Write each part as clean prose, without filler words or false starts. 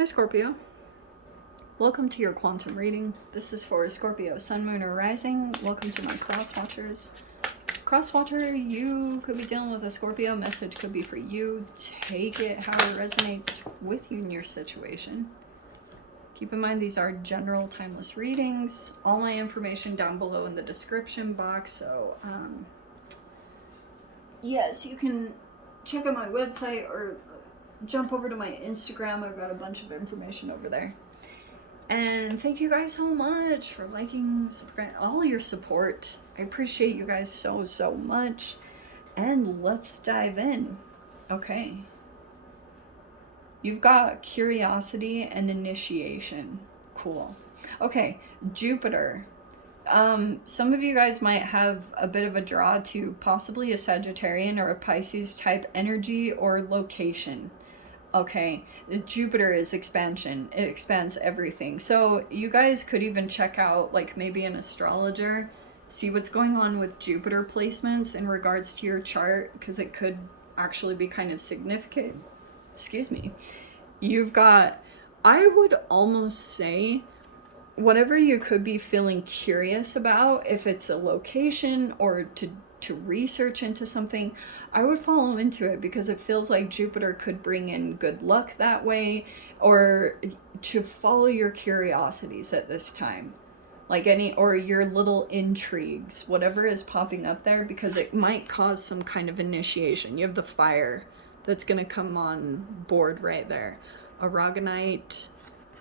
Hi Scorpio. Welcome to your quantum reading. This is for Scorpio, Sun, Moon, or Rising. Welcome to my cross watchers. Cross watcher, you could be dealing with a Scorpio. Message could be for you. Take it how it resonates with you in your situation. Keep in mind these are general timeless readings. All my information down below in the description box. So yes, you can check out my website or jump over to my Instagram. I've got a bunch of information over there. And thank you guys so much for liking, all your support. I appreciate you guys so much. And let's dive in. Okay. You've got curiosity and initiation. Cool. Okay, Jupiter. Some of you guys might have a bit of a draw to possibly a Sagittarian or a Pisces type energy or location. Okay, Jupiter is expansion. It expands everything. So you guys could even check out like maybe an astrologer, see what's going on with Jupiter placements in regards to your chart, because it could actually be kind of significant. Excuse me. You've got, I would almost say, whatever you could be feeling curious about, if it's a location or to research into something, I would follow into it, because it feels like Jupiter could bring in good luck that way, or to follow your curiosities at this time, like or your little intrigues, whatever is popping up there, because it might cause some kind of initiation. You have the fire that's going to come on board right there, Aragonite,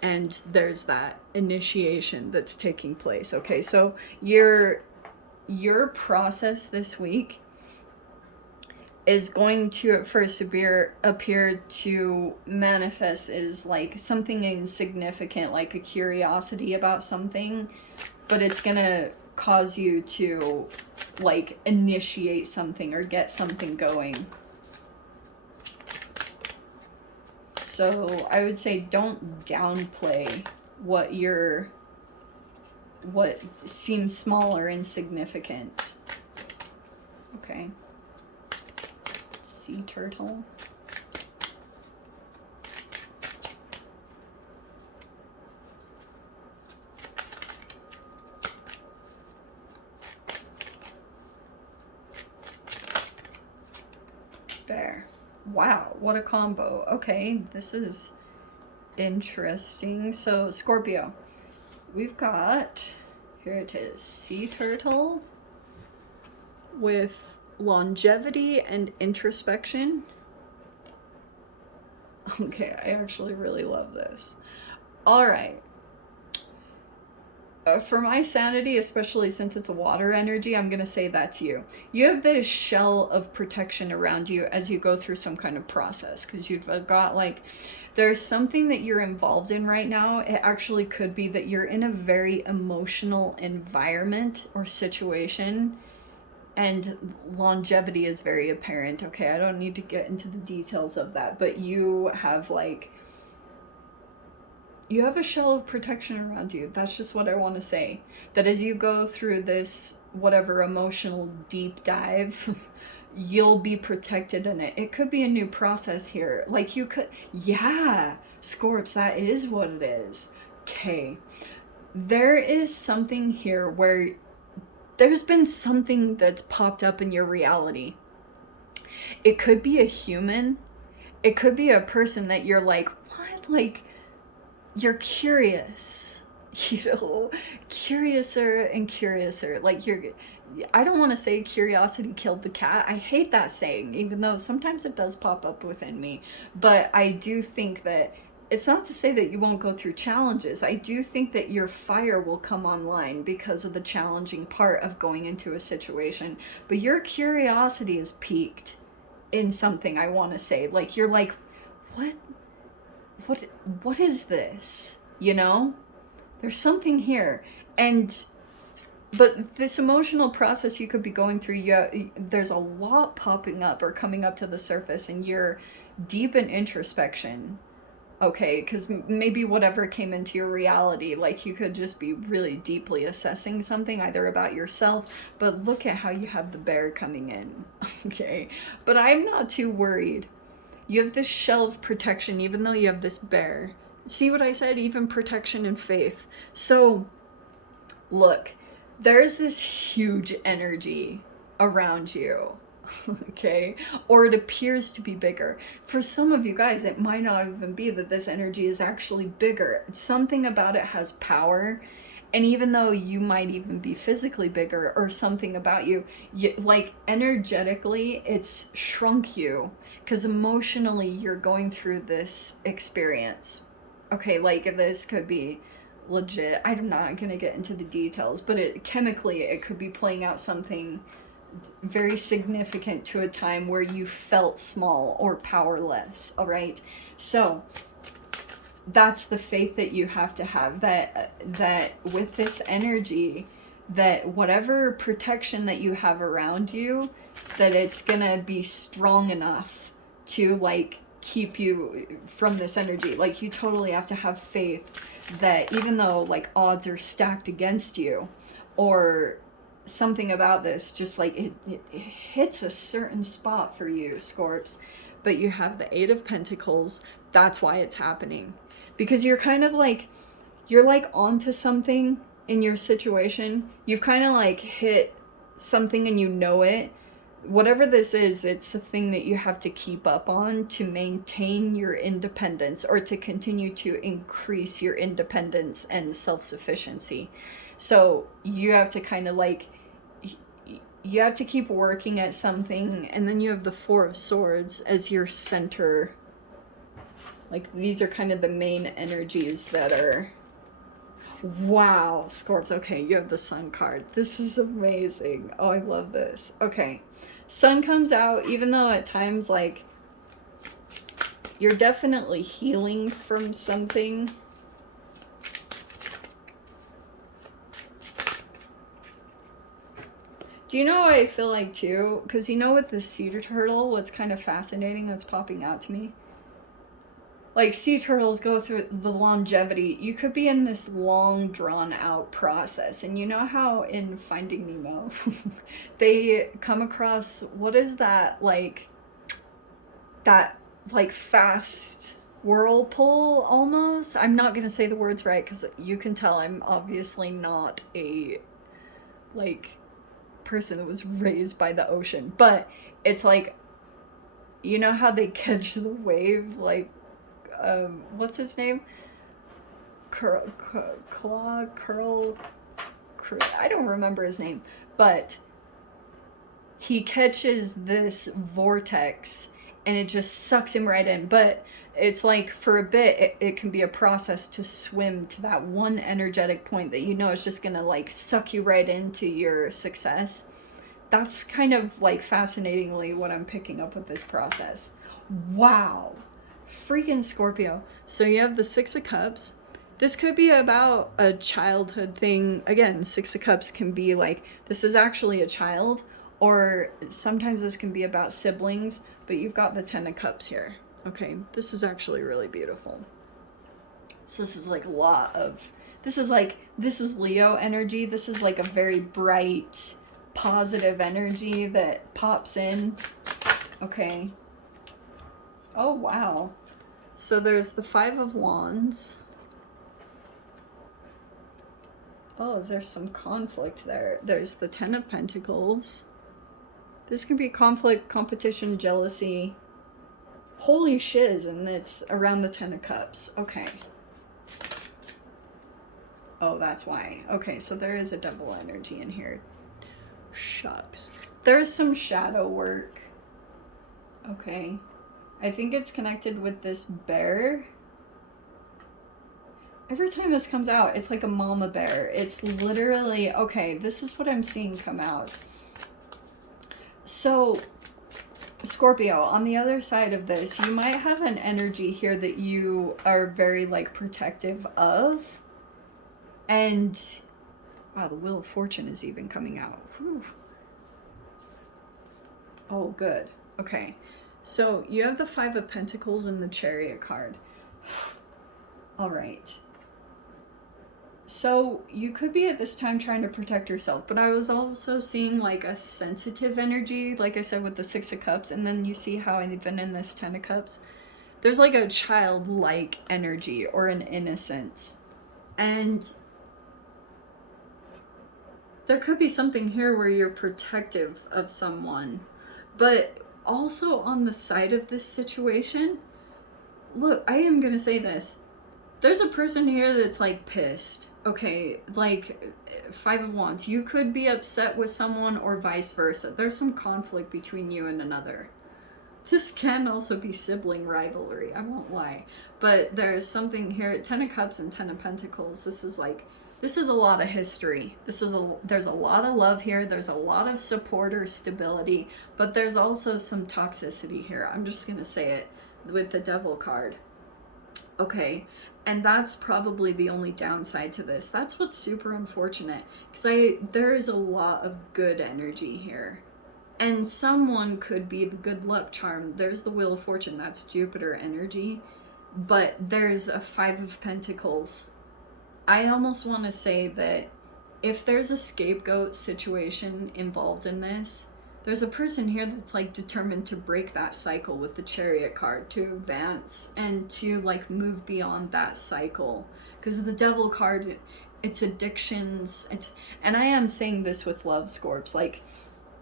and there's that initiation that's taking place. Okay, so your process this week is going to at first appear to manifest as like something insignificant, like a curiosity about something, but it's gonna cause you to like initiate something or get something going. So I would say don't downplay what seems small or insignificant. Okay. Sea turtle. Bear. Wow, what a combo. Okay, this is interesting. So Scorpio, we've got, here it is, sea turtle with longevity and introspection. Okay, I actually really love this. All right. For my sanity, especially since it's a water energy, I'm going to say that's you. You have this shell of protection around you as you go through some kind of process, because you've got like, there's something that you're involved in right now. It actually could be that you're in a very emotional environment or situation, and longevity is very apparent. Okay, I don't need to get into the details of that, but you have like, you have a shell of protection around you. That's just what I want to say. That as you go through this, whatever emotional deep dive, you'll be protected in it. It could be a new process here. Like you could, yeah, Scorps, that is what it is. Okay. There is something here where there's been something that's popped up in your reality. It could be a human. It could be a person that you're like, what? Like, you're curious, you know, curiouser and curiouser. Like I don't want to say curiosity killed the cat. I hate that saying, even though sometimes it does pop up within me. But I do think that it's not to say that you won't go through challenges. I do think that your fire will come online because of the challenging part of going into a situation. But your curiosity is piqued in something, I want to say. Like, you're like, what is this? You know? There's something here. But this emotional process you could be going through, there's a lot popping up or coming up to the surface, and you're deep in introspection. Okay, because maybe whatever came into your reality, like you could just be really deeply assessing something, either about yourself, but look at how you have the bear coming in. Okay, but I'm not too worried. You have this shell of protection, even though you have this bear. See what I said? Even protection and faith. So, look, there's this huge energy around you, okay? Or it appears to be bigger. For some of you guys, it might not even be that this energy is actually bigger. Something about it has power. And even though you might even be physically bigger, or something about you, like energetically, it's shrunk you. Because emotionally, you're going through this experience. Okay, like this could be legit. I'm not going to get into the details, but chemically, it could be playing out something very significant to a time where you felt small or powerless, all right? So that's the faith that you have to have, that with this energy, that whatever protection that you have around you, that it's gonna be strong enough to like keep you from this energy. Like you totally have to have faith that even though like odds are stacked against you, or something about this, just like it hits a certain spot for you, Scorps, but you have the Eight of Pentacles. That's why it's happening. Because you're kind of like, you're like onto something in your situation. You've kind of like hit something and you know it. Whatever this is, it's a thing that you have to keep up on to maintain your independence, or to continue to increase your independence and self-sufficiency. So you have to kind of like, you have to keep working at something. And then you have the Four of Swords as your center. Like these are kind of the main energies that are, wow, Scorps. Okay, you have the Sun card. This is amazing. Oh, I love this. Okay, Sun comes out, even though at times like you're definitely healing from something. Do you know what I feel like too? Because you know with the cedar turtle, what's kind of fascinating that's popping out to me? Like sea turtles go through the longevity. You could be in this long drawn out process. And you know how in Finding Nemo, they come across, what is that like fast whirlpool almost? I'm not going to say the words right because you can tell I'm obviously not a like person that was raised by the ocean. But it's like, you know how they catch the wave like, what's his name? Curl, I don't remember his name, but he catches this vortex and it just sucks him right in. But it's like for a bit, it can be a process to swim to that one energetic point that you know is just gonna like suck you right into your success. That's kind of like fascinatingly what I'm picking up with this process. Wow. Freaking Scorpio. So you have the Six of Cups. This could be about a childhood thing. Again, Six of Cups can be like, this is actually a child, or sometimes this can be about siblings, but you've got the Ten of Cups here. Okay, this is actually really beautiful. So this is like a lot of, this is Leo energy. This is like a very bright, positive energy that pops in. Okay. Oh, wow. So there's the Five of Wands. Oh, is there some conflict there? There's the Ten of Pentacles. This can be conflict, competition, jealousy. Holy shiz, and it's around the Ten of Cups. Okay. Oh, that's why. Okay, so there is a double energy in here. Shucks. There's some shadow work. Okay. I think it's connected with this bear. Every time this comes out, it's like a mama bear. It's literally, okay, this is what I'm seeing come out. So, Scorpio, on the other side of this, you might have an energy here that you are very, like, protective of. And, wow, the Wheel of Fortune is even coming out. Whew. Oh, good. Okay. So you have the Five of Pentacles and the Chariot card. All right. So you could be at this time trying to protect yourself, but I was also seeing like a sensitive energy, like I said, with the Six of Cups, and then you see how even in this Ten of Cups, there's like a childlike energy or an innocence. And there could be something here where you're protective of someone. But also on the side of this situation, look, I am going to say this. There's a person here that's like pissed. Okay, like 5 of Wands. You could be upset with someone or vice versa. There's some conflict between you and another. This can also be sibling rivalry, I won't lie. But there's something here, 10 of Cups and 10 of Pentacles. This is a lot of history. There's a lot of love here. There's a lot of support or stability, but there's also some toxicity here. I'm just going to say it with the Devil card. Okay, and that's probably the only downside to this. That's what's super unfortunate, because there is a lot of good energy here. And someone could be the good luck charm. There's the Wheel of Fortune, that's Jupiter energy. But there's a 5 of Pentacles. I almost want to say that if there's a scapegoat situation involved in this, there's a person here that's like determined to break that cycle with the Chariot card, to advance and to like move beyond that cycle. Because the Devil card, it's addictions. And I am saying this with love, Scorps. Like,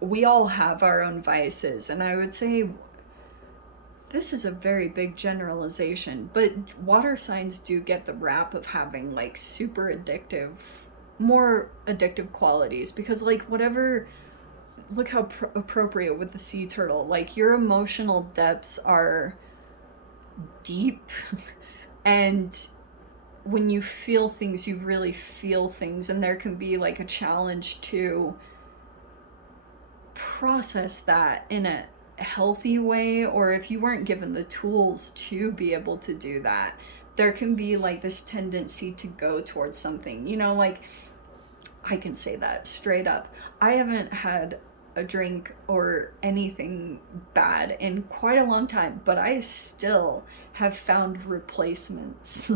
we all have our own vices, and I would say this is a very big generalization, but water signs do get the rap of having like super addictive, more addictive qualities, because like whatever, look how appropriate with the sea turtle, like your emotional depths are deep and when you feel things, you really feel things, and there can be like a challenge to process that in a healthy way, or if you weren't given the tools to be able to do that, there can be like this tendency to go towards something, you know, like I can say that straight up. I haven't had a drink or anything bad in quite a long time, but I still have found replacements.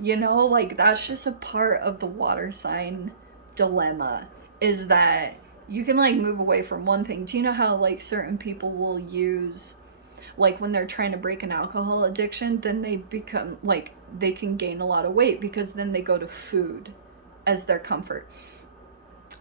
You know, like that's just a part of the water sign dilemma, is that you can like move away from one thing. Do you know how like certain people will use, like when they're trying to break an alcohol addiction, then they become like, they can gain a lot of weight because then they go to food as their comfort.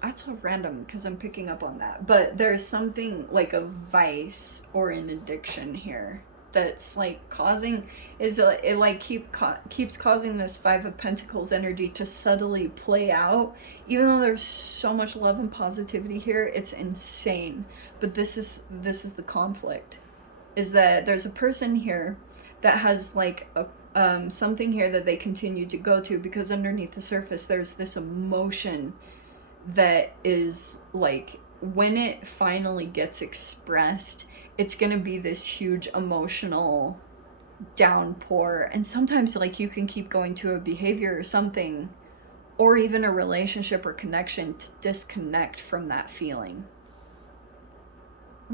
That's so random because I'm picking up on that. But there's something like a vice or an addiction here that's like causing, it like keeps causing this 5 of Pentacles energy to subtly play out, even though there's so much love and positivity here. It's insane. But this is the conflict, is that there's a person here that has like a something here that they continue to go to, because underneath the surface there's this emotion that is like, when it finally gets expressed, it's gonna be this huge emotional downpour. And sometimes like you can keep going to a behavior or something, or even a relationship or connection, to disconnect from that feeling.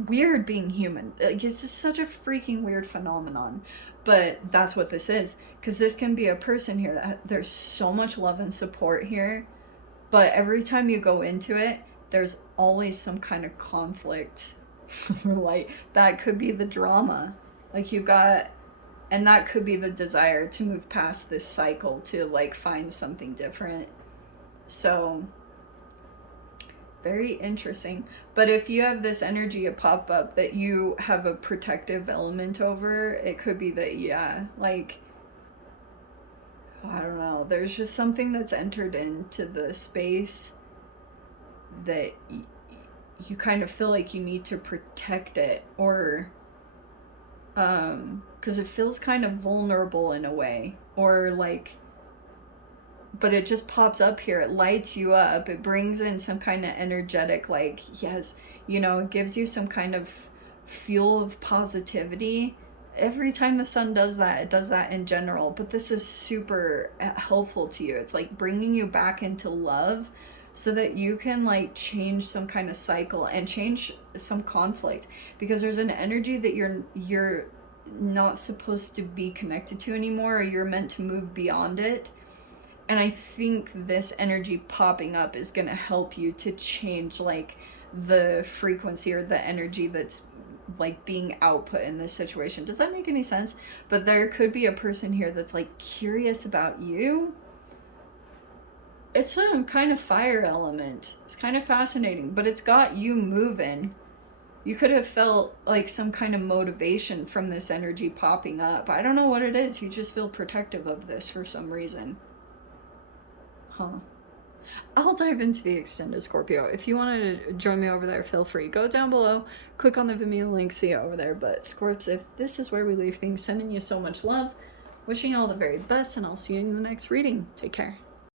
Weird being human. Like, it's just such a freaking weird phenomenon. But that's what this is, because this can be a person here that there's so much love and support here, but every time you go into it, there's always some kind of conflict. Like, that could be the drama. Like, you got, and that could be the desire to move past this cycle, to like find something different. So, very interesting. But if you have this energy to pop up that you have a protective element over, it could be that, yeah, like, I don't know, there's just something that's entered into the space that you kind of feel like you need to protect it, or because it feels kind of vulnerable in a way, or like, but it just pops up here, it lights you up, it brings in some kind of energetic, like, yes, you know, it gives you some kind of fuel of positivity. Every time the sun does that, it does that in general, but this is super helpful to you. It's like bringing you back into love so that you can like change some kind of cycle and change some conflict, because there's an energy that you're not supposed to be connected to anymore, or you're meant to move beyond it. And I think this energy popping up is going to help you to change like the frequency or the energy that's like being output in this situation. Does that make any sense? But there could be a person here that's like curious about you. It's a kind of fire element. It's kind of fascinating, but it's got you moving. You could have felt like some kind of motivation from this energy popping up. I don't know what it is. You just feel protective of this for some reason. Huh. I'll dive into the extended Scorpio. If you want to join me over there, feel free. Go down below, click on the Vimeo link, see you over there. But Scorps, if this is where we leave things, sending you so much love, wishing you all the very best, and I'll see you in the next reading. Take care.